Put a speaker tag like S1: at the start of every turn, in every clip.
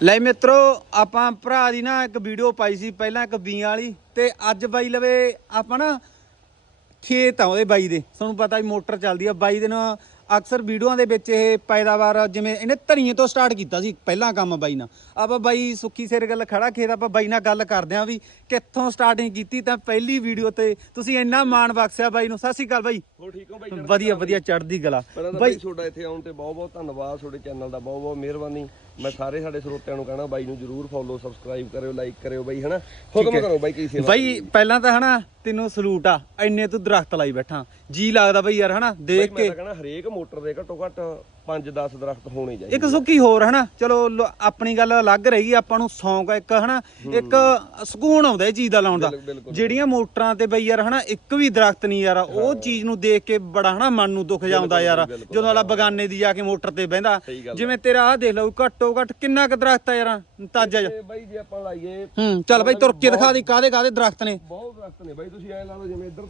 S1: ਲੈ ਮਿੱਤਰੋ ਆਪਾਂ ਭਰਾ ਦੀ ਨਾ ਇੱਕ ਵੀਡੀਓ ਪਾਈ ਸੀ ਪਹਿਲਾਂ ਇੱਕ ਬੀਆਂ ਵਾਲੀ ਤੇ ਅੱਜ ਬਾਈ ਲਵੇ ਆਪਾਂ ਨਾ ਖੇਤ ਆ ਉਹਦੇ ਬਾਈ ਦੇ। ਤੁਹਾਨੂੰ ਪਤਾ ਵੀ ਮੋਟਰ ਚੱਲਦੀ ਆ ਬਾਈ ਦੇ ਨਾ ਅਕਸਰ ਵੀਡੀਓਆਂ ਦੇ ਵਿੱਚ ਇਹ ਪੈਦਾਵਾਰ ਜਿਵੇਂ ਇਹਨੇ ਧਨੀਏ ਤੋਂ ਸਟਾਰਟ ਕੀਤਾ ਸੀ ਪਹਿਲਾਂ ਕੰਮ ਬਾਈ ਨਾਲ। ਆਪਾਂ ਬਾਈ ਸੁੱਕੀ ਸਿਰ ਗੱਲ ਖੜਾ ਖੇਤ ਆਪਾਂ ਬਾਈ ਨਾਲ ਗੱਲ ਕਰਦੇ ਆਂ ਵੀ ਕਿੱਥੋਂ ਸਟਾਰਟਿੰਗ ਕੀਤੀ ਤਾਂ ਪਹਿਲੀ ਵੀਡੀਓ ਤੇ ਤੁਸੀਂ ਇੰਨਾ ਮਾਣ ਬਖਸ਼ਿਆ ਬਾਈ ਨੂੰ। ਸਤਿ ਸ਼੍ਰੀ ਅਕਾਲ ਬਾਈ।
S2: ਹੋ ਠੀਕ ਹੋ ਬਾਈ?
S1: ਵਧੀਆ ਵਧੀਆ ਚੜ੍ਹਦੀ ਗਲਾ
S2: ਪਹਿਲਾਂ ਤਾਂ
S1: ਬਾਈ
S2: ਬਾਈ ਤੁਹਾਡਾ ਇੱਥੇ ਆਉਣ ਤੇ ਬਹੁਤ ਬਹੁਤ ਧੰਨਵਾਦ ਤੁਹਾਡੇ ਚੈਨਲ ਦਾ ਬਹੁਤ ਬਹੁਤ ਮਿਹਰਬਾਨੀ। ਮੈਂ ਸਾਰੇ ਸਾਡੇ ਸਰੋਤਿਆਂ ਨੂੰ ਕਹਿਣਾ ਬਾਈ ਨੂੰ ਜਰੂਰ ਫੋਲੋ ਸਬਸਕ੍ਰਾਈਬ ਕਰਿਓ ਲਾਈਕ ਕਰਿਓ ਬਾਈ ਹਨਾ? ਹੁਕਮ ਕਰੋ ਬਾਈ ਕੀ ਸੇਵਾ
S1: ਬਾਈ ਪਹਿਲਾਂ ਤਾਂ ਹਨਾ ਤੈਨੂੰ ਸਲੂਟ ਆ ਇੰਨੇ ਤੂੰ ਦਰਖਤ ਲਾਈ ਬੈਠਾ। ਜੀ ਲੱਗਦਾ ਬਈ ਯਾਰ ਹਨਾ ਦੇਖ
S2: ਬਾਈ ਮੈਂ
S1: ਕੇ।
S2: ਤਾਂ ਕਹਿਣਾ ਹਰੇਕ ਮੋਟਰ ਦੇ ਘੱਟੋ ਘੱਟ 5-10 ਦਰਖਤ ਹੋਣੇ ਚਾਹੀਦੇ
S1: ਇੱਕ ਸੁੱਕੀ ਹੋਰ ਹਨਾ? ਚਲੋ ਲ- ਆਪਣੀ ਗੱਲ ਅਲੱਗ ਰਹੀ ਆਪਾਂ ਨੂੰ ਸੌਂਕ ਆ ਇੱਕ ਹਨਾ? ਇੱਕ ਸਕੂਨ ਆਉਂਦਾ ਇਹ ਚੀਜ਼ ਦਾ ਲਾਉਣ ਦਾ।
S2: ਬਿਲਕੁਲ, ਬਿਲਕੁਲ।
S1: ਜਿਹੜੀਆਂ ਮੋਟਰਾਂ ਤੇ ਬਈ ਯਾਰ ਹਨਾ ਇੱਕ ਵੀ ਦਰਖਤ ਨਹੀਂ ਯਾਰ ਉਹ ਚੀਜ਼ ਨੂੰ ਦੇਖ ਕੇ ਬੜਾ ਹਨਾ ਮਨ ਨੂੰ ਦੁੱਖ ਜਾਂਦਾ ਯਾਰ।
S2: ਬਿਲਕੁਲ,
S1: ਜਦੋਂ ਵਾਲਾ ਬਗਾਨੇ ਦੀ ਜਾ ਕੇ ਮੋਟਰ ਤੇ ਬਹਿੰਦਾ
S2: ਸਹੀ ਗੱਲ
S1: ਜਿਵੇਂ ਤੇਰਾ ਆਹ ਦੇਖ ਲਓ ਘੱਟੋ ਘੱਟ ਕਿੰਨਾ ਕੁ ਦਰਖਤ ਆ ਯਾਰ ਤਾਜਾ ਜਿਹਾ।
S2: ਤੇ ਬਾਈ ਜੇ ਆਪਾਂ ਲਾਈਏ
S1: ਹੂੰ ਚੱਲ ਬਈ ਤੁਰ ਕੇ ਦਿਖਾ ਦੇ ਕਾਦੇ ਕਾਦੇ ਦਰਖਤ ਨੇ।
S2: ਬਹੁਤ ਦਰਖਤ ਨੇ ਬਾਈ ਤੁਸੀਂ ਐ ਲਾ ਲਓ ਜਿਵੇਂ ਇੱਧਰ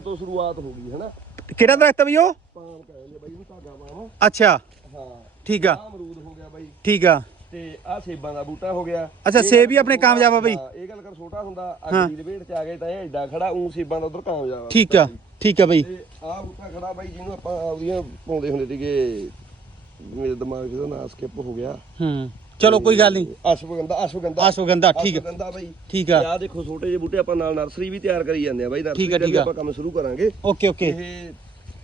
S2: ਤੋਂ ਸ਼ੁਰੂਆਤ ਹੋ ਗਈ ਹਨਾ?
S1: ਕਿਹੜਾ ਦਰਖਤ ਆ ਬਈ ਉਹ?
S2: ਪਾਮ ਕਹਿੰਦੇ ਬਾਈ ਉਹਨੂੰ ਧਾਗਾ ਪਾਮ
S1: ਅੱਛਾ।
S2: ਹਾਂ।
S1: ਠੀਕ ਆ।
S2: ਆਹ ਅਮਰੂਦ ਹੋ ਗਿਆ ਬਾਈ।
S1: ਠੀਕ ਆ।
S2: ਤੇ ਆਹ ਸੇਬਾਂ ਦਾ ਬੂਟਾ ਹੋ ਗਿਆ।
S1: ਅੱਛਾ ਸੇਬ ਵੀ ਆਪਣੇ ਕਾਮਯਾਬ ਆ ਬਈ।
S2: ਹਾਂ, ਇਹ ਗੱਲ ਕਰ ਛੋਟਾ ਹੁੰਦਾ ਅਗਲੀ ਦੇ ਵੇੜ ਚ ਆ ਗਏ ਤਾਂ ਇਹ ਐਡਾ ਖੜਾ ਉਂ ਸੇਬਾਂ ਦਾ ਉਧਰ ਕਾਮਯਾਬ ਆ।
S1: ਠੀਕ ਆ ਠੀਕ ਆ ਬਈ।
S2: ਤੇ ਆਹ ਬੂਟਾ ਖੜਾ ਬਾਈ ਜਿਹਨੂੰ ਆਪਾਂ ਉਹਦੀਆਂ ਪਾਉਂਦੇ ਹੁੰਦੇ ਸੀਗੇ ਮੇਰੇ ਦਿਮਾਗ 'ਚ ਉਹਦਾ ਸਕਿਪ ਹੋ ਗਿਆ।
S1: ਹੂੰ। ਚਲੋ ਕੋਈ ਗੱਲ ਨਹੀਂ।
S2: ਅਸ਼ਵਗੰਧਾ ਅਸ਼ਵਗੰਧਾ।
S1: ਅਸ਼ਵਗੰਧਾ ਠੀਕ ਆ।
S2: ਅਸ਼ਵਗੰਧਾ ਬਾਈ।
S1: ਠੀਕ ਆ।
S2: ਤੇ ਆਹ ਦੇਖੋ ਛੋਟੇ ਜਿਹੇ ਬੂਟੇ ਆਪਾਂ ਨਾਲ ਨਰਸਰੀ ਵੀ ਤਿਆਰ ਕਰੀ ਜਾਂਦੇ ਆ ਬਾਈ ਨਰਸਰੀ
S1: ਠੀਕ ਆ,
S2: ਦਾ ਵੀ
S1: ਠੀਕ ਆ।
S2: ਆਪਾਂ ਕੰਮ ਸ਼ੁਰੂ ਕਰਾਂਗੇ।
S1: Okay okay.
S2: ਇਹ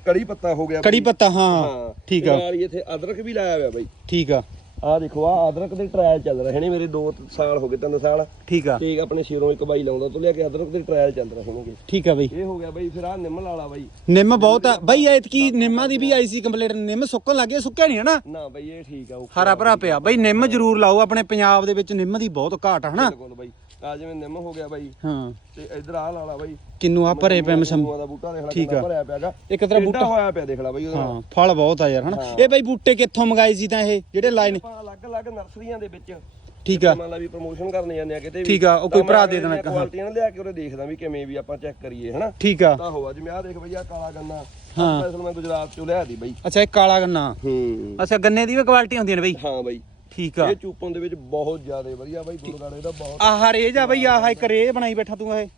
S2: ਕੜੀ ਪੱਤਾ ਹੋ ਗਿਆ
S1: ਕੜੀ। ਪੱਤਾ ਹਾਂ ਠੀਕ ਆ।
S2: ਨਾਲ ਹੀ ਇੱਥੇ ਅਦਰਕ ਵੀ ਲਾਇਆ ਹੋਇਆ ਬਾਈ।
S1: ਠੀਕ ਆ।
S2: ਆਹ ਦੇਖੋ ਆਹ ਅਦਰਕ ਦੇ ਟ੍ਰਾਇਲ ਚੱਲ ਰਹੇ ਨੇ ਮੇਰੇ 2 ਸਾਲ ਹੋ ਗਏ 3 ਸਾਲ।
S1: ਠੀਕ ਆ।
S2: ਤੇ ਆਪਣੇ ਸ਼ੇਰੋਂ ਇੱਕ ਬਾਈ ਲਾਉਂਦਾ ਤੋਂ ਲਿਆ ਕੇ ਅਦਰਕ ਦੇ ਟ੍ਰਾਇਲ ਚੱਲ ਰਹੇ ਹੋਣਗੇ
S1: ਠੀਕ ਆ ਬਈ।
S2: ਇਹ ਹੋ ਗਿਆ ਬਾਈ ਫਿਰ ਆਹ ਨਿੰਮ ਵਾਲਾ ਬਾਈ।
S1: ਨਿੰਮ ਬਹੁਤ ਆ। ਬਈ ਐਤਕੀ ਨਿੰਮਾਂ ਦੀ ਵੀ ਆਈ ਸੀ ਕੰਪਲੀਟ। ਨਿੰਮ ਸੁੱਕਣ ਲੱਗੇ ਸੁੱਕਿਆ ਨਹੀਂ ਹਨਾ?
S2: ਨਾ ਬਾਈ ਇਹ ਠੀਕ ਆ
S1: ਹਰਾ ਭਰਾ ਪਿਆ। ਬਈ ਨਿੰਮ ਜ਼ਰੂਰ ਲਾਓ ਆਪਣੇ ਪੰਜਾਬ ਦੇ ਵਿੱਚ ਨਿੰਮ ਦੀ ਬਹੁਤ ਘਾਟ ਆ ਹਨਾ?
S2: ਬਿਲਕੁਲ ਬਾਈ। ਆ ਜਿਵੇਂ ਨਿੰਮ ਹੋ ਗਿਆ ਬਾਈ।
S1: ਹਾਂ।
S2: ਤੇ ਇਧਰ ਆਹ ਲਾ ਲਾ ਬਾਈ।
S1: ਕਿੰਨੂ ਆ ਭਰੇ ਪਏ ਮਸਮ।
S2: ਨਿੰਮਾਂ ਦਾ ਬੂਟਾ ਦੇਖ ਲੈ
S1: ਠੀਕ ਆ।
S2: ਭਰਿਆ ਪਿਆਗਾ
S1: ਇੱਕ ਤਰ੍ਹਾਂ ਬੂਟਾ
S2: ਹੋਇਆ ਪਿਆ ਦੇਖ ਲੈ ਬਾਈ ਉਹਦਾ।
S1: ਹਾਂ ਫਲ ਬਹੁਤ ਆ ਯਾਰ ਹਨਾ? ਇਹ ਬਈ ਬੂਟੇ ਕਿੱਥੋਂ ਮੰਗਾਏ ਸੀ ਤਾਂ ਇਹ? ਜਿਹੜੇ ਲਾਏ ਨੇ
S2: ਅਲੱਗ-ਅਲੱਗ ਨਰਸਰੀਆਂ ਦੇ ਵਿੱਚ।
S1: ਠੀਕ ਆ।
S2: ਮੰਨ ਲਾ ਵੀ ਪ੍ਰੋਮੋਸ਼ਨ ਕਰਨ ਜਾਂਦੇ ਆ ਕਿਤੇ ਵੀ।
S1: ਠੀਕ ਆ, ਉਹ ਕੋਈ ਭਰਾ ਦੇ ਦੇਣਾ
S2: ਇਹਦੀਆਂ ਕੁਆਲਿਟੀਆਂ ਲਿਆ ਕੇ ਉਹਦੇ ਦੇਖਦਾ ਵੀ ਕਿਵੇਂ ਵੀ ਆਪਾਂ ਚੈੱਕ ਕਰੀਏ ਹਨਾ?
S1: ਠੀਕ ਆ।
S2: ਤਾਂ ਹੋਵਾ ਜਿਵੇਂ ਆ ਦੇਖ ਬਈ ਆ ਕਾਲਾ ਗੰਨਾ।
S1: ਹਾਂ।
S2: ਸਪੈਸ਼ਲ ਮੈਂ ਗੁਜਰਾਤ ਚੋਂ ਲਿਆ ਦੀ ਬਈ।
S1: ਅੱਛਾ ਇਹ ਕਾਲਾ ਗੰਨਾ।
S2: ਹੂੰ।
S1: ਅੱਛਾ ਗੰਨੇ ਦੀ ਵੀ ਕੁਆਲਿਟੀ ਹੁੰਦੀਆਂ ਨੇ ਬਈ?
S2: ਹਾਂ ਬਈ।
S1: ਠੀਕ ਆ।
S2: ਇਹ ਚੂਪਨ ਦੇ ਵਿੱਚ ਬਹੁਤ ਜ਼ਿਆਦਾ ਵਧੀਆ ਬਾਈ ਗੁਰਗਾੜੇ ਦਾ ਬਹੁਤ
S1: ਆਹ ਰੇਜ ਆ ਬਈ ਆਹ ਇੱਕ ਰੇ ਬਣਾਈ ਬੈਠਾ ਤੂੰ ਇਹ।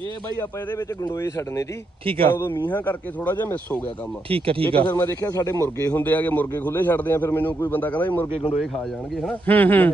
S2: ਇਹ ਬਾਈ ਆਪਾਂ ਇਹਦੇ ਵਿੱਚ ਗੰਡੋਏ ਛੱਡਨੇ ਦੀ
S1: ਠੀਕ ਆ।
S2: ਉਦੋਂ ਮੀਂਹਾਂ ਕਰਕੇ ਥੋੜਾ ਜਿਹਾ ਮਿਸ ਹੋ ਗਿਆ ਕੰਮ।
S1: ਠੀਕ ਆ ਠੀਕ ਆ।
S2: ਫਿਰ ਮੈਂ ਦੇਖਿਆ ਸਾਡੇ ਮੁਰਗੇ ਹੁੰਦੇ ਆਗੇ ਮੁਰਗੇ ਖੁੱਲੇ ਛੱਡਦੇ ਆ ਫਿਰ ਮੈਨੂੰ ਕੋਈ ਬੰਦਾ ਕਹਿੰਦਾ ਮੁਰਗੇ ਗੰਡੋਏ ਖਾ ਜਾਣਗੇ ਹਨਾ?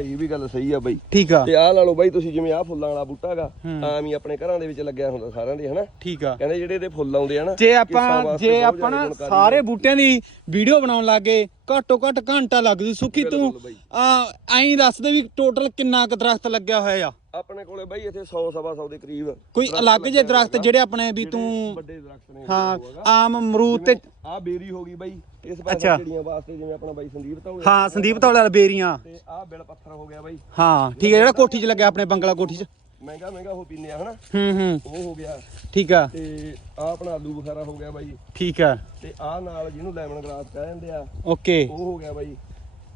S2: ਇਹ ਵੀ ਗੱਲ ਸਹੀ ਆ ਬਾਈ।
S1: ਠੀਕ ਆ।
S2: ਤੇ ਆਹ ਲਾ ਲਓ ਬਾਈ ਤੁਸੀਂ ਜਿਵੇਂ ਆਹ ਫੁੱਲਾਂ ਵਾਲਾ ਬੂਟਾ ਹੈਗਾ। ਆਮ ਹੀ ਆਪਣੇ ਘਰਾਂ ਦੇ ਵਿੱਚ ਲੱਗਿਆ ਹੁੰਦਾ ਸਾਰਿਆਂ ਦੇ ਹਨਾ?
S1: ਠੀਕ ਆ।
S2: ਕਹਿੰਦੇ ਜਿਹੜੇ ਇਹਦੇ ਫੁੱਲ ਆਉਂਦੇ ਆ ਨਾ
S1: ਜੇ ਆਪਾਂ ਜੇ ਆਪਾਂ ਸਾਰੇ ਬੂਟਿਆਂ ਦੀ ਵੀਡੀਓ ਬਣਾਉਣ ਲੱਗੇ ਘੱਟੋ ਘੱਟ ਘੰਟਾ ਲੱਗ ਜੂ। ਸੁਖੀ ਤੂੰ। ਆ ਐਂ ਦੱਸ ਦੇ ਵੀ ਟੋਟਲ ਕਿੰਨਾ ਕੁ ਦਰਖਤ ਲੱਗਿਆ ਹੋਇਆ ਆ।
S2: ਆਪਣੇ ਕੋਲੇ ਬਾਈ ਇੱਥੇ 100 ਸਵਾ 100 ਦੇ ਕਰੀਬ
S1: ਕੋਈ ਅਲੱਗ ਜੇ ਦਰਖਤ ਜਿਹੜੇ ਆਪਣੇ ਵੀ ਤੂੰ
S2: ਵੱਡੇ ਦਰਖਤ ਨੇ
S1: ਹਾਂ ਆਮ ਅਮਰੂਦ ਤੇ
S2: ਆਹ ਬੇਰੀ ਹੋ ਗਈ ਬਾਈ ਇਸ
S1: ਅੱਛਾ।
S2: ਪਾਸੇ ਜਿਹੜੀਆਂ ਵਾਸਤੇ ਜਿਵੇਂ ਆਪਣਾ ਬਾਈ ਸੰਦੀਪ ਤੌਲੇ
S1: ਹਾਂ ਸੰਦੀਪ ਧੌਲੇ ਵਾਲਾ ਬੇਰੀਆਂ।
S2: ਤੇ ਆਹ ਬਿਲ ਪੱਥਰ ਹੋ ਗਿਆ ਬਾਈ।
S1: ਹਾਂ ਠੀਕ ਹੈ ਜਿਹੜਾ ਕੋਠੀ 'ਚ ਲੱਗਿਆ ਆਪਣੇ ਬੰਗਲਾ ਕੋਠੀ 'ਚ।
S2: ਮਹਿੰਗਾ ਮਹਿੰਗਾ ਉਹ ਪੀਨੇ ਆ ਹਨਾ?
S1: ਹੂੰ ਹੂੰ।
S2: ਉਹ ਹੋ ਗਿਆ।
S1: ਠੀਕ ਆ।
S2: ਤੇ ਆਹ ਆਪਣਾ ਆਲੂ ਬੁਖਾਰਾ ਹੋ ਗਿਆ ਬਾਈ।
S1: ਠੀਕ ਆ।
S2: ਤੇ ਆਹ ਨਾਲ ਜਿਹਨੂੰ ਲੈਮਨ ਗ੍ਰਾਸ ਕਹਿ ਜਾਂਦੇ ਆ
S1: ਓਕੇ।
S2: ਉਹ ਹੋ ਗਿਆ ਬਾਈ।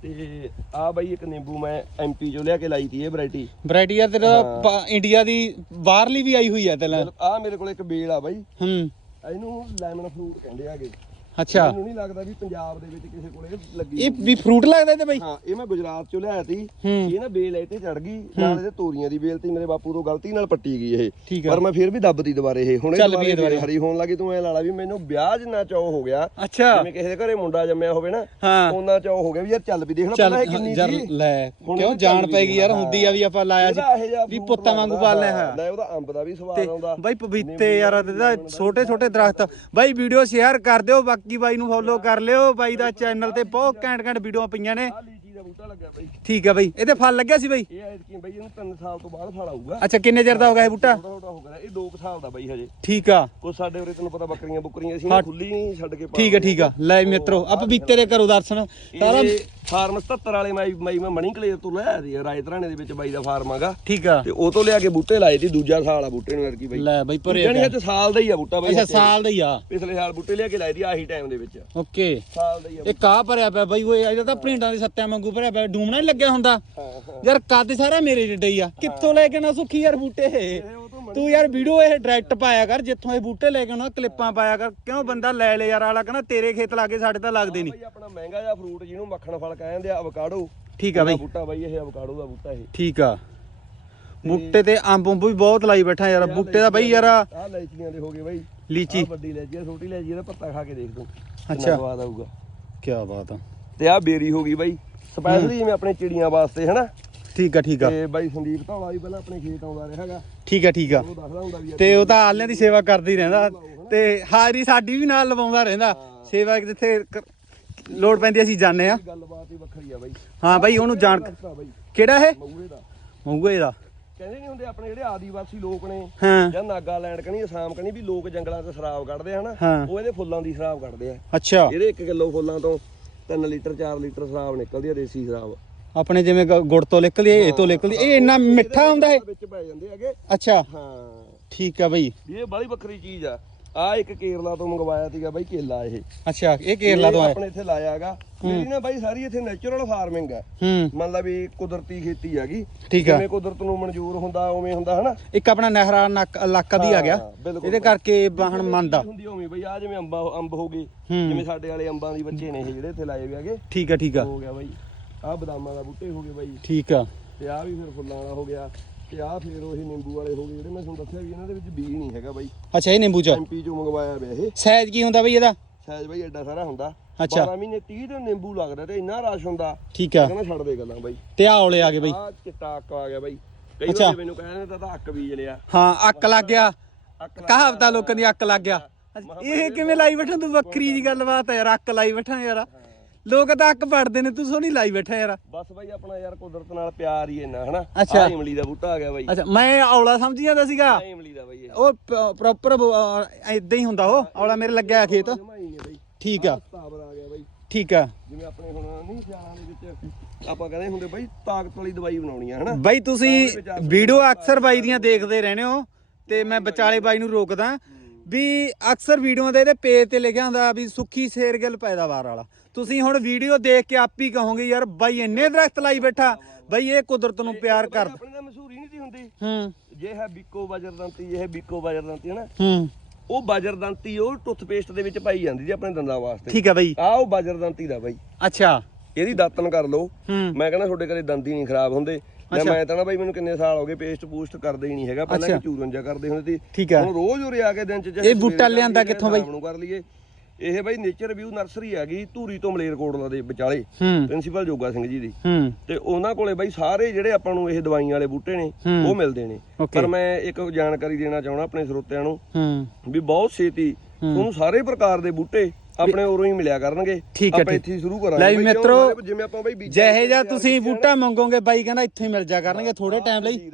S2: ਤੇ ਆਹ ਬਾਈ ਇੱਕ ਨਿੰਬੂ ਮੈਂ ਐਮਪੀ ਚੋਂ ਲਿਆ ਕੇ ਲਾਈ ਤੀ ਇਹ ਵੈਰਾਈਟੀ
S1: ਵੈਰਾਈਟੀ ਆ ਤੇਰਾ ਪਾ- ਇੰਡੀਆ ਦੀ ਬਾਹਰਲੀ ਵੀ ਆਈ ਹੋਈ ਆ ਤੇਲਾ
S2: ਆਹ ਮੇਰੇ ਕੋਲ ਇੱਕ ਬੇਲ ਆ ਬਾਈ।
S1: ਹੂੰ।
S2: ਇਹਨੂੰ ਲੈਮਨ ਫਰੂਟ ਕਹਿੰਦੇ ਆਗੇ।
S1: ਅੱਛਾ।
S2: ਮੈਨੂੰ ਨਹੀਂ ਲੱਗਦਾ ਵੀ ਪੰਜਾਬ ਦੇ ਵਿੱਚ ਕਿਸੇ ਕੋਲੇ ਲੱਗੀ
S1: ਇਹ ਵੀ ਫਰੂਟ ਲੱਗਦਾ ਤੇ ਬਈ?
S2: ਹਾਂ ਇਹ ਮੈਂ ਗੁਜਰਾਤ ਚੋਂ ਲਿਆਇਆ
S1: ਹੂੰ।
S2: ਇਹ ਨਾ ਬੇਲ ਇੱਥੇ ਚੜ ਗਈ। ਨਾਲ ਇਹਦੇ ਤੋਰੀਆਂ ਦੀ ਬੇਲ ਤੀ ਮੇਰੇ ਬਾਪੂ ਤੋਂ ਗਲਤੀ ਨਾਲ ਪੱਟੀ ਗਈ ਇਹ। ਪਰ ਮੈਂ ਫਿਰ ਵੀ ਦੱਬਦੀ ਦੁਬਾਰੇ ਇਹ। ਹੁਣ ਇਹ ਦੁਬਾਰੇ। ਹਰੀ ਹੋਣ ਲੱਗੀ ਤੂੰ ਐ ਲਾ ਲਾ ਵੀ ਮੈਨੂੰ ਵਿਆਹ ਜਿੰਨਾ ਚਾਅ ਹੋ ਗਿਆ। ਜਿਵੇਂ ਕਿਸੇ ਦੇ ਘਰੇ ਮੁੰਡਾ ਜੰਮਿਆ ਹੋਵੇ ਨਾ
S1: ਹਾਂ।
S2: ਉਹਨਾਂ ਚਾਅ ਹੋ ਗਿਆ ਵੀ ਯਾਰ ਚੱਲ ਵੀ ਦੇਖ ਲੈ
S1: ਚੱਲ
S2: ਪਹਿਲਾਂ ਇਹ ਕਿੰਨੀ ਸੀ।
S1: ਲੈ ਕਿਉਂ ਜਾਣ
S2: ਵੀ
S1: ਪੈਗੀ ਯਾਰ
S2: ਹਾਂ।
S1: ਹੁੰਦੀ ਆ ਵੀ ਆਪਾਂ ਲਾਇਆ ਸੀ ਵੀ ਪੁੱਤਾਂ ਵਾਂਗੂ ਪਾਲਨੇ
S2: ਹਾਂ,
S1: ਹਾਂ
S2: ਲੈ ਉਹਦਾ ਅੰਬ ਦਾ ਵੀ ਸਵਾਦ ਆਉਂਦਾ।
S1: ਬਾਈ ਪਪੀਤੇ ਯਾਰ ਇਹਦਾ ਛੋਟੇ ਛੋਟੇ ਦਰਖਤ। ਬਾਈ ਵੀਡੀਓ ਸ਼ੇਅਰ ਕਰ ਦਿਓ ਬਾਕੀ। ਬਾਈ ਨੂੰ ਫੋਲੋ ਕਰ ਲਿਓ, ਬਾਈ ਦਾ ਚੈਨਲ ਤੇ ਬਹੁਤ ਘੈਂਟ ਘੈਂਟ ਵੀਡੀਓ ਪਈਆਂ ਨੇ।
S2: ਦਾ ਬੂਟਾ ਲੱਗਿਆ ਬਾਈ।
S1: ਠੀਕ ਆ ਬਾਈ। ਇਹਦੇ ਫਲ ਲੱਗਿਆ ਸੀ ਬਾਈ?
S2: ਇਹ ਐਤਕੀ ਬਾਈ ਇਹਨੂੰ 3 ਸਾਲ ਤੋਂ ਬਾਅਦ ਫਲ ਆਊਗਾ।
S1: ਅੱਛਾ ਕਿੰਨੇ ਚਿਰ ਦਾ ਹੋ ਗਿਆ ਇਹ ਬੂਟਾ?
S2: ਥੋੜਾ ਥੋੜਾ ਹੋ ਗਿਆ। ਇਹ 2 ਸਾਲ ਦਾ ਬਾਈ ਹਜੇ।
S1: ਠੀਕ ਆ।
S2: ਕੋ ਸਾਡੇ ਉਰੇ ਤੈਨੂੰ ਪਤਾ ਬੱਕਰੀਆਂ ਬੁੱਕਰੀਆਂ ਸੀ ਨਾ ਖੁੱਲੀ ਨਹੀਂ ਛੱਡ ਕੇ ਪਾ
S1: ਠੀਕ ਆ ਠੀਕ ਆ। ਲੈ ਮਿੱਤਰੋ ਆਪਾਂ ਬੀਤੇ ਦੇ ਕਰੋ ਦਰਸ਼ਨ। ਸਾਰਾ
S2: ਇਹ ਫਾਰਮ 77 ਵਾਲੇ ਮਾਈ ਮਾਈ ਮੈਂ ਮਣੀ ਕਲੇਰ ਤੋਂ ਲਿਆ ਦੀ ਰਾਏ ਤਰਾਣੇ ਦੇ ਵਿੱਚ ਬਾਈ ਦਾ ਫਾਰਮ ਆਗਾ
S1: ਠੀਕ ਆ।
S2: ਤੇ ਉਹ ਤੋਂ ਲਿਆ ਕੇ ਬੂਟੇ ਲਾਏ ਸੀ ਦੂਜਾ ਸਾਲ ਆ ਬੂਟੇ ਨੂੰ ਲੜਕੀ ਬਾਈ।
S1: ਲੈ ਬਾਈ ਭਰੇ
S2: ਜਾਨੀ ਇਹ ਸਾਲ ਦਾ ਹੀ ਆ ਬੂਟਾ ਬਾਈ।
S1: ਅੱਛਾ ਸਾਲ ਦਾ ਹੀ ਆ।
S2: ਪਿਛਲੇ ਸਾਲ ਬੂਟੇ ਲਿਆ ਕੇ ਲਾਏ ਦੀ ਆਹੀ ਟਾਈਮ ਦੇ ਵਿੱਚ।
S1: ਓਕੇ।
S2: ਸਾਲ ਦਾ ਹੀ ਆ
S1: ਇਹ ਕਾ ਭਰਿਆ ਪਿਆ ਬਾਈ ਓਏ ਇਹਦਾ ਤਾਂ ਪ੍ਰਿੰਟਾਂ ਦੇ ਸੱਤਿਆਂ ਵਾਂਗੂ ਭਰਿਆ ਪਿਆ ਡੂਮਣਾ ਨੀ ਲੱਗਿਆ ਹੁੰਦਾ।
S2: ਹਾਂ ਹਾਂ
S1: ਯਾਰ ਕੱਦ ਸਾਰਾ ਮੇਰੇ ਜਿੱਡਾ ਹੀ ਆ। ਕਿੱਥੋਂ ਲੈ ਕੇ ਨਾ ਸੁੱਖੀ ਯਾਰ ਬੂਟੇ?
S2: ਇਹ ਉਹ ਤੋਂ
S1: ਤੂੰ ਯਾਰ ਵੀਡੀਓ ਇਹ ਡਾਇਰੈਕਟ ਪਾਇਆ ਕਰ ਜਿੱਥੋਂ ਇਹ ਬੂਟੇ ਲੈ ਕੇ ਆਉਣਾ ਕਲਿੱਪਾਂ ਪਾਇਆ ਕਰ। ਕਿਉਂ ਬੰਦਾ ਲੈ ਲੈ ਯਾਰ ਆਲਾ ਕਹਿੰਦਾ ਤੇਰੇ ਖੇਤ ਲਾਗੇ ਸਾਡੇ ਤਾਂ ਲੱਗਦੇ ਨਹੀਂ
S2: ਬਾਈ ਆਪਣਾ ਮਹਿੰਗਾ ਜਿਹਾ ਫਰੂਟ ਜਿਹਨੂੰ ਮੱਖਣ ਫਲ ਕਹਿੰਦੇ ਆ ਅਵਕਾਡੋ
S1: ਠੀਕ ਆ ਬਈ।
S2: ਬੂਟਾ ਬਾਈ ਇਹ ਅਵਕਾਡੋ ਦਾ ਬੂਟਾ ਇਹ।
S1: ਠੀਕ ਆ। ਬੂਟੇ ਤੇ ਅੰਬ ਅੰਬ ਵੀ ਬਹੁਤ ਲਾਈ ਬੈਠਾ ਯਾਰ। ਬੂਟੇ ਦਾ ਬਈ ਯਾਰ
S2: ਆਹ ਲੈਚੀਆਂ ਦੇ ਹੋ ਗਏ ਬਾਈ।
S1: ਲੀਚੀ।
S2: ਆਹ ਵੱਡੀ ਲੈਚੀ ਆ ਛੋਟੀ ਲੈਚੀ ਇਹਦਾ ਪੱਤਾ ਖਾ ਕੇ ਦੇਖ ਤੂੰ। ਕਿੰਨਾ
S1: ਅੱਛਾ।
S2: ਸਵਾਦ ਆਊਗਾ।
S1: ਕੀ ਬਾਤ ਆ।
S2: ਤੇ ਆਹ ਬੇਰੀ ਹੋ ਗਈ ਬਾਈ। ਸਪੈਸ਼ਲੀ ਜਿਵੇਂ ਆਪਣੇ ਚਿੜੀਆਂ ਵਾਸਤੇ ਹਨਾ?
S1: ਠੀਕ ਆ ਠੀਕ ਆ।
S2: ਤੇ ਬਾਈ ਸੰਦੀਪ ਧੌਲਾ ਵੀ ਪਹਿਲਾਂ ਆਪਣੇ ਖੇਤ ਆਉਂਦਾ ਰਿਹਾ ਹੈਗਾ।
S1: ਠੀਕ ਆ ਠੀਕ ਆ।
S2: ਉਹ ਦੱਸਦਾ ਹੁੰਦਾ ਵੀ
S1: ਤੇ ਉਹ ਤਾਂ ਆਲਿਆਂ ਦੀ ਸੇਵਾ ਕਰਦਾ ਹੀ ਰਹਿੰਦਾ। ਤੇ ਹਾਜ਼ਰੀ ਸਾਡੀ ਵੀ ਨਾਲ ਲਵਾਉਂਦਾ ਰਹਿੰਦਾ। ਸੇਵਾ ਜਿੱਥੇ ਕ- ਲੋੜ ਪੈਂਦੀ ਅਸੀਂ ਜਾਂਦੇ ਆ
S2: ਗੱਲਬਾਤ ਹੀ ਵੱਖਰੀ ਆ ਬਾਈ।
S1: ਹਾਂ ਬਾਈ ਉਹਨੂੰ ਜਾਣ
S2: ਦੱਸਦਾ ਬਾਈ?
S1: ਕਿਹੜਾ ਇਹ?
S2: ਮਊਏ ਦਾ।
S1: ਮੂਗੇ ਦਾ।
S2: ਕਹਿੰਦੇ ਨਹੀਂ ਹੁੰਦੇ ਆਪਣੇ ਜਿਹੜੇ ਆਦੀਵਾਸੀ ਲੋਕ ਨੇ
S1: ਹਾਂ।
S2: ਜਾਂ ਨਾਗਾਲੈਂਡ ਕਣੀ ਅਸਾਮ ਕਣੀ ਵੀ ਲੋਕ ਜੰਗਲਾਂ 'ਚ ਸ਼ਰਾਬ ਕੱਢਦੇ ਆ ਹਨਾ?
S1: ਹਾਂ।
S2: ਉਹ ਇਹਦੇ ਫੁੱਲਾਂ ਦੀ ਸ਼ਰਾਬ ਕੱਢਦੇ ਆ।
S1: ਅੱਛਾ।
S2: ਇਹਦੇ 1 ਕਿਲੋ ਫੁੱਲਾਂ ਤੋਂ 3 ਲੀਟਰ 4 ਲੀਟਰ ਸ਼ਰਾਬ ਨਿਕਲਦੀ ਆ ਦੇਸੀ ਸ਼ਰਾਬ।
S1: ਆਪਣੇ ਜਿਵੇਂ ਗ- ਗੁੜ ਤੋਂ ਨਿਕਲਦੀ ਇਹ ਇਹ ਤੋਂ ਨਿਕਲਦੀ ਇਹ ਇੰਨਾ ਮਿੱਠਾ ਹੁੰਦਾ ਇਹ
S2: ਵਿੱਚ ਪੈ ਜਾਂਦੇ ਹੈਗੇ।
S1: ਅੱਛਾ।
S2: ਹਾਂ।
S1: ਠੀਕ ਆ ਬਈ।
S2: ਵੀ ਇਹ ਬੜੀ ਵੱਖਰੀ ਚੀਜ਼ ਆ। ਆ ਇੱਕ ਕੇਰਲਾ ਤੋਂ ਮੰਗਵਾਇਆ ਸੀਗਾ ਬਾਈ ਕੇਲਾ ਇਹ।
S1: ਅੱਛਾ ਇਹ ਕੇਰਲਾ ਤੋਂ
S2: ਇਹ
S1: ਆਇਆ।
S2: ਆਪਣੇ ਇੱਥੇ ਲਾਇਆ ਹੈਗਾ। ਮੇਰੀ ਨਾ ਬਾਈ ਸਾਰੀ ਇੱਥੇ ਨੇਚਰਲ ਫਾਰਮਿੰਗ ਹੈ।
S1: ਹੂੰ।
S2: ਮੰਨ ਲਾ ਵੀ ਕੁਦਰਤੀ ਖੇਤੀ ਹੈਗੀ।
S1: ਠੀਕ ਆ।
S2: ਜਿਵੇਂ ਕੁਦਰਤ ਨੂੰ ਮਨਜ਼ੂਰ ਹੁੰਦਾ ਉਵੇਂ ਹੁੰਦਾ ਹਨਾ?
S1: ਇੱਕ ਆਪਣਾ ਨਹਿਰਾ ਨੱਕ- ਇਲਾਕਾ ਵੀ ਆ ਗਿਆ।
S2: ਹਾਂ, ਬਿਲਕੁਲ
S1: ਇਹਦੇ ਕਰਕੇ ਵਾਹਣ ਮੰਨਦਾ।
S2: ਹੁੰਦੀ ਉਵੇਂ ਬਈ ਆ ਜਿਵੇਂ ਅੰਬਾ ਅੰਬ ਹੋ ਗਏ।
S1: ਹੂੰ।
S2: ਜਿਵੇਂ ਸਾਡੇ ਵਾਲੇ ਅੰਬਾਂ ਦੀ ਬੱਚੇ ਨੇ ਇਹ ਜਿਹੜੇ ਇੱਥੇ ਲਾਏ ਹੋਏ ਹੈਗੇ।
S1: ਠੀਕ ਆ ਠੀਕ ਆ।
S2: ਹੋ ਗਿਆ ਬਾਈ। ਆ ਬਦਾਮਾਂ ਦਾ ਬੂਟੇ ਹੋ ਗਏ ਬਾਈ।
S1: ਠੀਕ ਆ।
S2: ਤੇ ਆ ਵੀ ਫਿਰ ਫੁੱਲਾਂ ਵਾਲਾ ਹੋ ਗਿਆ। ਤੇ ਫਿਰ ਉਹੀ ਨਿੰਬੂ ਵਾਲੇ ਹੋ ਗਏ ਜਿਹੜੇ ਮੈਂ ਤੁਹਾਨੂੰ ਦੱਸਿਆ ਵੀ ਇਹਨਾਂ ਦੇ ਵਿੱਚ ਬੀਜ ਨਹੀਂ ਹੈਗਾ ਬਾਈ।
S1: ਅੱਛਾ ਇਹ ਨਿੰਬੂ ਚ?
S2: ਐਮਪੀ ਚੋਂ ਮੰਗਵਾਇਆ ਪਿਆ ਇਹ।
S1: ਸਾਈਜ਼ ਕੀ ਹੁੰਦਾ ਬਈ ਇਹਦਾ?
S2: ਸਾਈਜ਼ ਬਾਈ ਐਡਾ ਸਾਰਾ ਹੁੰਦਾ।
S1: ਅੱਛਾ।
S2: 12 ਮਹੀਨੇ 30 ਦਿਨ ਨਿੰਬੂ ਲੱਗਦਾ ਤੇ ਇੰਨਾ ਰਸ਼ ਹੁੰਦਾ।
S1: ਠੀਕ ਆ।
S2: ਕਹਿੰਦਾ ਛੱਡ ਦੇ ਗੱਲਾਂ ਬਾਈ।
S1: ਤੇ ਆ ਔਲੇ ਆ ਗਏ ਬਈ।
S2: ਆ ਚਿੱਟਾ ਅੱਕ ਆ ਗਿਆ ਬਾਈ। ਕਈ। ਵਾਰ ਮੈਨੂੰ ਕਹਿੰਦੇ ਤਾਂ ਤਾਂ ਅੱਕ ਬੀਜ ਲਿਆ।
S1: ਹਾਂ ਅੱਕ ਲੱਗ ਗਿਆ। ਕਹਾਵਤਾਂ ਲੋਕਾਂ ਦੀ ਅੱਕ ਲੱਗ ਗਿਆ। ਇਹ ਕਿਵੇਂ ਲਾਈ ਬੈਠਾ ਤੂੰ? ਵੱਖਰੀ ਜੀ ਗੱਲਬਾਤ ਹੈ ਯਾਰ ਅੱਕ ਲਾਈ ਬੈਠਾ ਯਾਰ। ਲੋਕ ਤਾਂ ਅੱਕ ਪੜਦੇ ਨੇ ਤੂੰ ਸੋਹਣੀ ਲਾਈ ਬੈਠਾ ਯਾਰ।
S2: ਬਸ ਬਾਈ ਆਪਣਾ ਯਾਰ ਕੁਦਰਤ ਨਾਲ ਪਿਆਰ ਹੀ ਇੰਨਾ ਹਨਾ?
S1: ਅੱਛਾ।
S2: ਆਹ ਇਮਲੀ ਦਾ ਬੂਟਾ ਆ ਗਿਆ ਬਾਈ।
S1: ਅੱਛਾ ਮੈਂ ਔਲਾ ਸਮਝੀ ਜਾਂਦਾ ਸੀਗਾ।
S2: ਆਹ ਇਮਲੀ ਦਾ ਬਾਈ ਇਹ।
S1: ਉਹ ਪ੍ਰੋਪਰ ਇਦਾਂ ਹੀ ਹੁੰਦਾ ਉਹ। ਔਲਾ ਮੇਰੇ ਲੱਗਿਆ ਹੋਇਆ ਖੇਤ।
S2: ਜਮਾਈ ਨੇ ਬਾਈ।
S1: ਠੀਕ ਆ।
S2: ਸਤਾਬਰ ਆ ਗਿਆ ਬਾਈ।
S1: ਠੀਕ ਆ।
S2: ਜਿਵੇਂ ਆਪਣੇ ਹੁਣ ਨਹੀਂ ਸਿਆਲਾਂ ਦੇ ਵਿੱਚ ਆਪਾਂ ਕਹਿੰਦੇ ਹੁੰਦੇ ਬਾਈ ਤਾਕਤ ਵਾਲੀ ਦਵਾਈ ਬਣਾਉਣੀ ਆ ਹਨਾ?
S1: ਬਾਈ ਤੁਸੀਂ ਵੀਡੀਓ ਅਕਸਰ ਬਾਈ ਦੀਆਂ ਦੇਖਦੇ ਰਹਿੰਦੇ ਹੋ ਤੇ ਮੈਂ ਵਿਚਾਲੇ ਬਾਈ ਨੂੰ ਰੋਕਦਾ ਵੀ ਅਕਸਰ ਵੀਡੀਓ ਦੇ ਇਹਦੇ ਪੇਜ ਤੇ ਲਿਖਿਆ ਹੁੰਦਾ ਵੀ ਸੁੱਖੀ ਸੇਰਗਿਲ ਪੈਦਾਵਾਰ ਵਾਲਾ। ਤੁਸੀਂ ਹੁਣ ਵੀਡੀਓ ਦੇਖ ਕੇ ਆਪ ਹੀ ਕਹੋਗੇ ਯਾਰ ਬਾਈ ਇੰਨੇ ਦਰਖਤ ਲਾਈ ਬੈਠਾ ਬਾਈ ਇਹ ਕੁਦਰਤ ਨੂੰ ਪਿਆਰ ਕਰਦਾ।
S2: ਆਪਣੇ ਤਾਂ ਮਸ਼ਹੂਰੀ ਨਹੀਂ ਸੀ ਹੁੰਦੀ।
S1: ਹੂੰ।
S2: ਜੇ ਹੈ ਬਿੱਕੋ ਬਜਰਦੰਤੀ ਇਹ ਬਿੱਕੋ ਬਜਰਦੰਤੀ ਹਨਾ?
S1: ਹੂੰ।
S2: ਉਹ ਬਜਰਦੰਤੀ ਉਹ ਟੁੱਥਪੇਸਟ ਦੇ ਵਿੱਚ ਪਾਈ ਜਾਂਦੀ ਜੀ ਆਪਣੇ ਦੰਦਾਂ ਵਾਸਤੇ।
S1: ਠੀਕ ਆ ਬਾਈ।
S2: ਆ ਉਹ ਬਜਰਦੰਤੀ ਦਾ ਬਾਈ।
S1: ਅੱਛਾ।
S2: ਇਹਦੀ ਦਾਤਨ ਕਰ ਲਓ।
S1: ਹੂੰ।
S2: ਮੈਂ ਕਹਿੰਦਾ ਤੁਹਾਡੇ ਘਰੇ ਦੰਦ ਹੀ ਨਹੀਂ ਖਰਾਬ ਹੁੰਦੇ। ਮੈਂ। ਮੈਂ ਤਾਂ ਨਾ ਬਾਈ ਮੈਨੂੰ ਕਿੰਨੇ ਸਾਲ ਹੋ ਗਏ ਪੇਸਟ ਪੂਸਟ ਕਰਦੇ ਹੀ ਨਹੀਂ ਹੈਗਾ। ਪਹਿਲਾਂ। ਕਿ ਚੂਰਨ ਜਾ ਕਰਦੇ ਹੁੰਦੇ ਸੀ। ਹੁਣ ਰੋਜ਼ ਉਰੇ ਆ ਕੇ ਦਿਨ ਚ
S1: ਇਹ ਬੂਟਾ ਲਿਆਂਦਾ ਕਿੱਥੋਂ ਬਾਈ?
S2: ਕਰ ਲਈਏ। ਇਹ ਬਾਈ ਨੇਚਰ ਵਿਊ ਨਰਸਰੀ ਹੈਗੀ ਧੂਰੀ ਤੋਂ ਮਲੇਰਕੋਟਲਾ ਦੇ ਵਿਚਾਲੇ ਪ੍ਰਿੰਸੀਪਲ ਜੋਗਾ ਸਿੰਘ ਜੀ ਦੀ। ਤੇ ਉਹਨਾਂ ਕੋਲੇ ਬਾਈ ਸਾਰੇ ਜਿਹੜੇ ਆਪਾਂ ਨੂੰ ਇਹ ਦਵਾਈਆਂ ਵਾਲੇ ਬੂਟੇ ਨੇ। ਉਹ ਮਿਲਦੇ ਨੇ। ਪਰ ਮੈਂ ਇੱਕ ਜਾਣਕਾਰੀ ਦੇਣਾ ਚਾਹਣਾ ਆਪਣੇ ਸਰੋਤਿਆਂ ਨੂੰ ਵੀ ਬਹੁਤ ਛੇਤੀ ਤੁਹਾਨੂੰ ਸਾਰੇ ਪ੍ਰਕਾਰ ਦੇ ਬੂਟੇ ਆਪਣੇ ਉਰੋਂ ਹੀ ਮਿਲਿਆ ਕਰਨਗੇ। ਆਪਾਂ। ਇੱਥੇ ਹੀ ਸ਼ੁਰੂ ਕਰਾਂਗੇ।
S1: ਲੈ? ਮਿੱਤਰੋ,
S2: ਜਿਵੇਂ ਆਪਾਂ ਬਾਈ
S1: ਜਿਹੇ ਜਾਂ ਤੁਸੀਂ ਬੂਟਾ ਮੰਗੋਗੇ ਬਾਈ ਕਹਿੰਦਾ ਇੱਥੋਂ ਹੀ ਮਿਲ ਜਾ ਕਰਨਗੇ ਥੋੜੇ ਟਾਈਮ ਲਈ।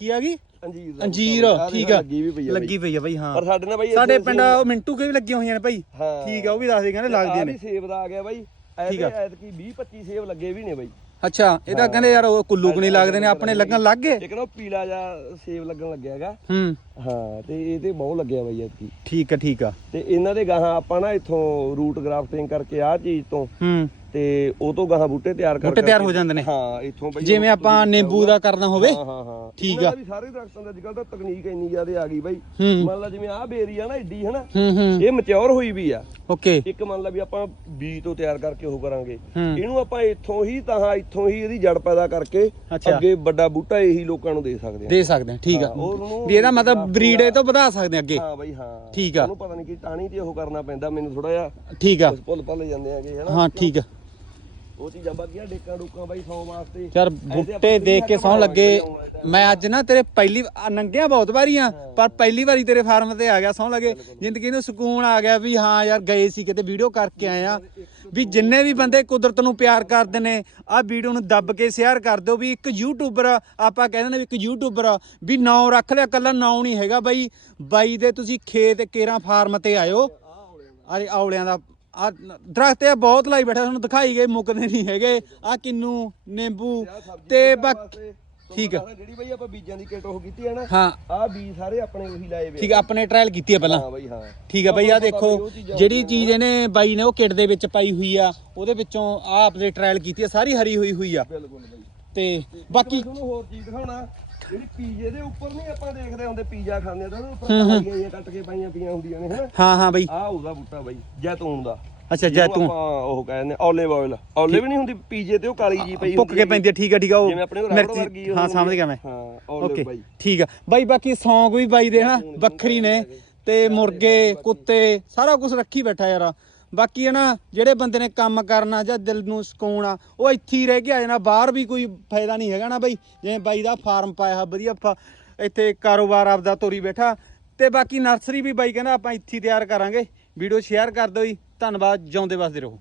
S1: ਕੀ ਆ ਗਈ?
S2: ਅੰਜੀਰ ਦਾ
S1: ਅੰਜੀਰ
S2: ਬੂਟਾ ਬਾਈ,
S1: ਠੀਕ ਆ।
S2: ਲੱਗੀ ਵੀ ਪਈ ਆ
S1: ਲੱਗੀ ਪਈ ਆ ਬਾਈ ਹਾਂ।
S2: ਪਰ ਸਾਡੇ ਨਾਲ ਬਾਈ
S1: ਸਾਡੇ ਪਿੰਡ ਉਹ ਮਿੰਟੂ ਕੇ ਵੀ ਲੱਗੀਆਂ ਹੋਈਆਂ ਨੇ ਭਾਈ।
S2: ਹਾਂ।
S1: ਠੀਕ ਆ ਉਹ ਵੀ ਦੱਸਦੇ ਕਹਿੰਦੇ ਲੱਗਦੀਆਂ ਨੇ।
S2: ਸੇਬ ਦਾ ਆ ਗਿਆ ਬਾਈ।
S1: ਠੀਕ
S2: ਐਤਕੀ
S1: ਆ।
S2: ਐਤਕੀ 20 25 ਸੇਬ ਲੱਗੇ ਵੀ ਨੇ ਬਾਈ।
S1: ਅੱਛਾ ਇਹ ਤਾਂ ਕਹਿੰਦੇ ਯਾਰ ਉਹ ਕੁੱਲੂ ਕੁ ਨਹੀਂ ਲੱਗਦੇ ਨੇ ਆਪਣੇ ਲੱਗਣ ਲੱਗ ਗਏ?
S2: ਇੱਕ ਨਾ ਉਹ ਪੀਲਾ ਜਿਹਾ ਸੇਬ ਲੱਗਣ ਲੱਗਿਆ ਹੈਗਾ।
S1: ਹੂੰ।
S2: ਹਾਂ ਤੇ ਇਹ ਤੇ ਬਹੁਤ ਲੱਗਿਆ ਬਾਈ ਐਤਕੀ।
S1: ਠੀਕ ਆ ਠੀਕ ਆ।
S2: ਤੇ ਇਹਨਾਂ ਦੇ ਗਾਹਾਂ ਆਪਾਂ ਨਾ ਇੱਥੋਂ ਰੂਟ ਗ੍ਰਾਫਟਿੰਗ ਕਰਕੇ ਆਹ ਚੀਜ਼ ਤੋਂ
S1: ਹੂੰ।
S2: ਤੇ ਉਹ ਤੋਂ ਗਾਹਾਂ ਬੂਟੇ ਤਿਆਰ ਕਰ
S1: ਬੂਟੇ ਤਿਆਰ ਹੋ ਜਾਂਦੇ ਨੇ।
S2: ਹਾਂ ਇੱਥੋਂ ਬਈ
S1: ਜਿਵੇਂ ਆਪਾਂ ਨਿੰਬੂ ਦਾ ਕਰਨਾ ਹੋਵੇ।
S2: ਹਾਂ ਹਾਂ ਹਾਂ।
S1: ਠੀਕ ਆ।
S2: ਵੀ ਸਾਰੇ ਦਰਖਤਾਂ ਦਾ ਅੱਜਕੱਲ ਤਾਂ ਤਕਨੀਕ ਇੰਨੀ ਜ਼ਿਆਦਾ ਆ ਗਈ ਬਾਈ। ਮੰਨ ਲਾ ਜਿਵੇਂ ਆਹ ਬੇਰੀ ਆ ਨਾ ਏਡੀ ਹਨਾ?
S1: ਹੂੰ ਹੂੰ।
S2: ਇਹ ਮਚਿਓਰ ਹੋਈ ਵੀ ਆ।
S1: ਓਕੇ।
S2: ਇੱਕ ਮੰਨ ਲਾ ਵੀ ਆਪਾਂ ਬੀਜ ਤੋਂ ਤਿਆਰ ਕਰਕੇ ਉਹ ਕਰਾਂਗੇ। ਇਹਨੂੰ ਆਪਾਂ ਇੱਥੋਂ ਹੀ ਤਾਂ ਇੱਥੋਂ ਹੀ ਇਹਦੀ ਜੜ ਪੈਦਾ ਕਰਕੇ। ਅੱਗੇ ਵੱਡਾ ਬੂਟਾ ਇਹੀ ਲੋਕਾਂ ਨੂੰ ਦੇ ਸਕਦੇ
S1: ਦੇ ਸਕਦੇ ਹਾਂ ਠੀਕ ਆ। ਵੀ ਇਹਦਾ ਮਤਲਬ ਬਰੀਡ ਇਹ ਤੋਂ ਵਧਾ ਸਕਦੇ ਹਾਂ ਅੱਗੇ।
S2: ਹਾਂ ਬਾਈ ਹਾਂ।
S1: ਠੀਕ ਆ।
S2: ਉਹਨੂੰ ਪਤਾ ਨਹੀਂ ਕਿ ਟਾਣੀ ਤੇ ਉਹ ਕਰਨਾ ਪੈਂਦਾ ਮੈਨੂੰ ਥੋੜਾ ਜਿਹਾ।
S1: ਠੀਕ ਆ।
S2: ਭੁੱਲ ਭੱਲ ਜਾਂਦੇ ਆਗੇ ਹਨਾ?
S1: ਹਾਂ ਠੀਕ ਆ।
S2: ਉਹ ਚੀਜ਼ਾਂ ਬਾਕੀਆਂ ਡੇਕਾਂ ਡੂਕਾਂ ਬਾਈ ਸੌ ਵਾਸਤੇ।
S1: ਯਾਰ ਬੂਟੇ ਦੇਖ ਕੇ ਸੌਂ ਲੱਗੇ। ਮੈਂ ਅੱਜ ਨਾ ਤੇਰੇ ਪਹਿਲੀ ਨੰਗਿਆ ਬਹੁਤ ਵਾਰੀਆਂ ਪਰ ਪਹਿਲੀ ਵਾਰੀ ਤੇਰੇ ਫਾਰਮ ਤੇ ਆ ਗਿਆ ਸੌਂ ਲੱਗੇ। ਜ਼ਿੰਦਗੀ ਨੂੰ ਸਕੂਨ ਆ ਗਿਆ ਵੀ ਹਾਂ ਯਾਰ ਗਏ ਸੀ ਕਿਤੇ ਵੀਡੀਓ ਕਰਕੇ ਆਏ ਆ। ਵੀ ਜਿੰਨੇ ਵੀ ਬੰਦੇ ਕੁਦਰਤ ਨੂੰ ਪਿਆਰ ਕਰਦੇ ਨੇ ਆ ਵੀਡੀਓ ਨੂੰ ਦੱਬ ਕੇ ਸ਼ੇਅਰ ਕਰ ਦਿਓ ਵੀ ਇੱਕ ਯੂਟਿਊਬਰ ਆਪਾਂ ਕਹਿੰਦੇ ਨੇ ਵੀ ਇੱਕ ਯੂਟਿਊਬਰ ਵੀ ਨਾਂ ਰੱਖ ਲਿਆ ਕੱਲਾ ਨਾਂ ਨਹੀਂ ਹੈਗਾ ਬਾਈ। ਬਾਈ ਦੇ ਤੁਸੀਂ ਖੇਤ ਕੇਰਾਂ ਫਾਰਮ ਤੇ ਆਇਓ। ਅਰੇ ਔਲਿਆਂ ਦਾ ਆ ਦਰਖਤ ਇਹ ਬਹੁਤ ਲਾਈ ਬੈਠਾ ਤੁਹਾਨੂੰ ਦਿਖਾਈ ਗਏ ਮੁੱਕਦੇ ਨਹੀਂ ਹੈਗੇ। ਆ ਕਿੰਨੂ ਨਿੰਬੂ ਤੇ ਬਾਕੀ ਠੀਕ ਆ।
S2: ਜਿਹੜੀ ਬਾਈ ਆਪਾਂ ਬੀਜਾਂ ਦੀ ਕਿਟ ਉਹ ਕੀਤੀ ਹੈ ਨਾ
S1: ਹਾਂ।
S2: ਆਹ ਬੀਜ ਸਾਰੇ ਆਪਣੇ ਉਹੀ ਲਾਏ ਵੇ
S1: ਠੀਕ ਆ ਆਪਣੇ ਟ੍ਰਾਇਲ ਕੀਤੀ ਆ ਪਹਿਲਾਂ।
S2: ਹਾਂ ਬਾਈ ਹਾਂ।
S1: ਠੀਕ ਆ ਬਈ ਆ ਦੇਖੋ ਜਿਹੜੀ ਚੀਜ਼ ਇਹਨੇ ਬਾਈ ਨੇ ਉਹ ਕਿਟ ਦੇ ਵਿੱਚ ਪਾਈ ਹੋਈ ਆ ਉਹਦੇ ਵਿੱਚੋਂ ਆ ਆਪਦੇ ਟ੍ਰਾਇਲ ਕੀਤੀ ਆ ਸਾਰੀ ਹਰੀ ਹੋਈ ਹੋਈ ਆ।
S2: ਬਿਲਕੁਲ ਬਾਈ।
S1: ਤੇ ਬਾਕੀ
S2: ਹੋਰ ਚੀਜ਼ ਦਿਖਾਉਣਾ। ਜਿਹੜੀ ਪੀਜੇ ਦੇ ਉੱਪਰ ਨਹੀਂ ਆਪਾਂ ਦੇਖਦੇ ਹੁੰਦੇ ਪੀਜ਼ਾ ਖਾਂਦੇ ਤਾਂ ਉਹਦੇ ਉੱਪਰ ਕਾਲੀਆਂ ਕੱਟ ਕੇ ਪਾਈਆਂ ਪਈਆਂ ਹੁੰਦੀਆਂ ਨੇ ਹਨਾ?
S1: ਹਾਂ ਹਾਂ ਬਈ।
S2: ਆਹ ਉਹਦਾ ਬੂਟਾ ਬਾਈ ਜੈਤੂਨ ਦਾ।
S1: ਅੱਛਾ ਜੈਤੂਨ।
S2: ਆਪਾਂ ਉਹ ਕਹਿੰਦੇ ਓਲਿਵ ਆਇਲ ਓਲਿਵ ਨਹੀਂ ਹੁੰਦੀ ਪੀਜੇ ਤੇ ਉਹ ਕਾਲੀ ਜੀ ਪਈ
S1: ਪੁੱਕ ਕੇ ਪੈਂਦੀ ਆ ਠੀਕ ਆ ਠੀਕ ਆ ਉਹ ਮਿਰਚੀ। ਹਾਂ ਸਮਝ ਗਿਆ ਮੈਂ।
S2: ਹਾਂ
S1: ਓਕੇ ਠੀਕ ਆ। ਬਾਈ ਬਾਕੀ ਸੌਂਗ ਵੀ ਬਾਈ ਦੇ ਹਨਾ? ਵੱਖਰੀ ਨੇ ਤੇ ਮੁਰਗੇ ਕੁੱਤੇ ਸਾਰਾ ਕੁਝ ਰੱਖੀ ਬੈਠਾ ਯਾਰ। ਬਾਕੀ ਹੈ ਨਾ, ਜਿਹੜੇ ਬੰਦੇ ਨੇ ਕੰਮ ਕਰਨਾ ਜਾਂ ਦਿਲ ਨੂੰ ਸਕੂਨ ਆ, ਉਹ ਇੱਥੇ ਹੀ ਰਹਿ ਕੇ ਆ ਜਾਣਾ, ਬਾਹਰ ਵੀ ਕੋਈ ਫਾਇਦਾ ਨਹੀਂ ਹੈਗਾ ਨਾ ਬਾਈ। ਜਿਵੇਂ ਬਾਈ ਦਾ ਫਾਰਮ ਪਾਇਆ ਵਧੀਆ ਫਾ- ਇੱਥੇ ਕਾਰੋਬਾਰ ਆਪਦਾ ਤੋਰੀ ਬੈਠਾ। ਤੇ ਬਾਕੀ ਨਰਸਰੀ ਵੀ ਬਾਈ ਕਹਿੰਦਾ ਆਪਾਂ ਇੱਥੇ ਹੀ ਤਿਆਰ ਕਰਾਂਗੇ। ਵੀਡੀਓ ਸ਼ੇਅਰ ਕਰ ਦਿਓ ਜੀ। ਧੰਨਵਾਦ, ਜਿਉਂਦੇ ਵਸਦੇ ਰਹੋ।